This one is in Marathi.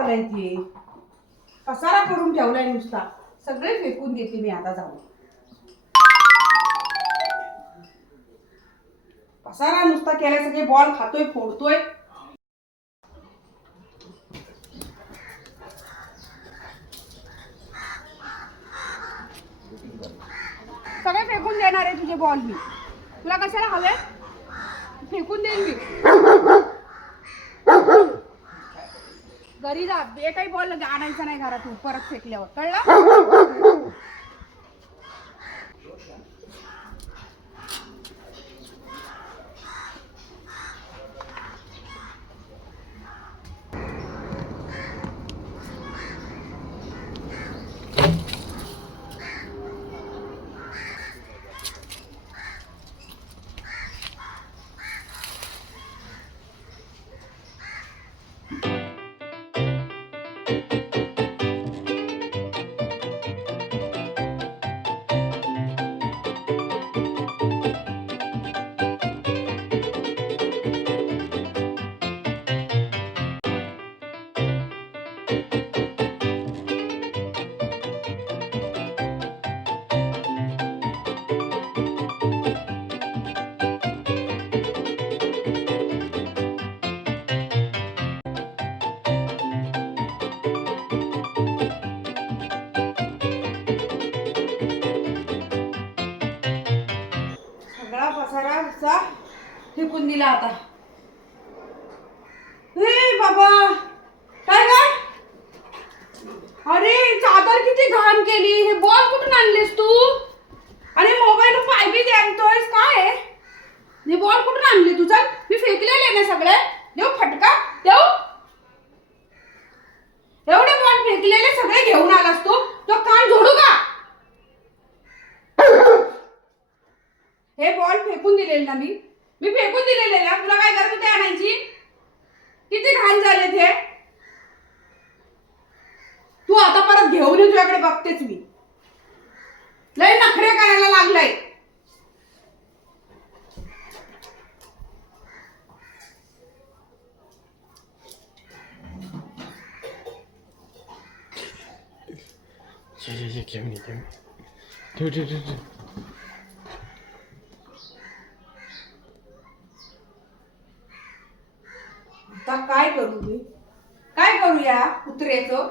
बॉल आहे ती? पसारा करून ठेवलाय नुसता. सगळे फेकून देते मी आता जाऊन. पसारा नुसता केलाय, सगळे बॉल खातोय फोडतोय. सगळे फेकून देणार आहे तुझे बॉल मी. तुला कशाला हवे? फेकून देईन मी. घरी जा. हे काही बॉल आणायचा नाही घरातून परत फेकल्यावर, कळलं? सगळा पसारा असा फेकून दिला आता. हे बाबा, काय काय? अरे चादर किती घाण केली. हे बॉल कुठून आणलेस तू? आणि मोबाईल पाय बी द्यायतोयस काय? हे बॉल कुठून आणले तू? चल, मी फेकलेले ना सगळे. देऊ फटका देऊ? एवढे बॉल फेकलेले सगळे घेऊन आलास तू? तो कान झोडू का? हे बॉल फेकून दिलेले ना मी फेकून दिलेले ना. तुला काय गरज होती आणायची? किती घाण झाले ते. तू आता परत घेऊन ये, तुझ्याकडे बघतेच मी. लय नखरे करायला लागलाय. आता काय करू मी? काय करू या कुत्र्याचं?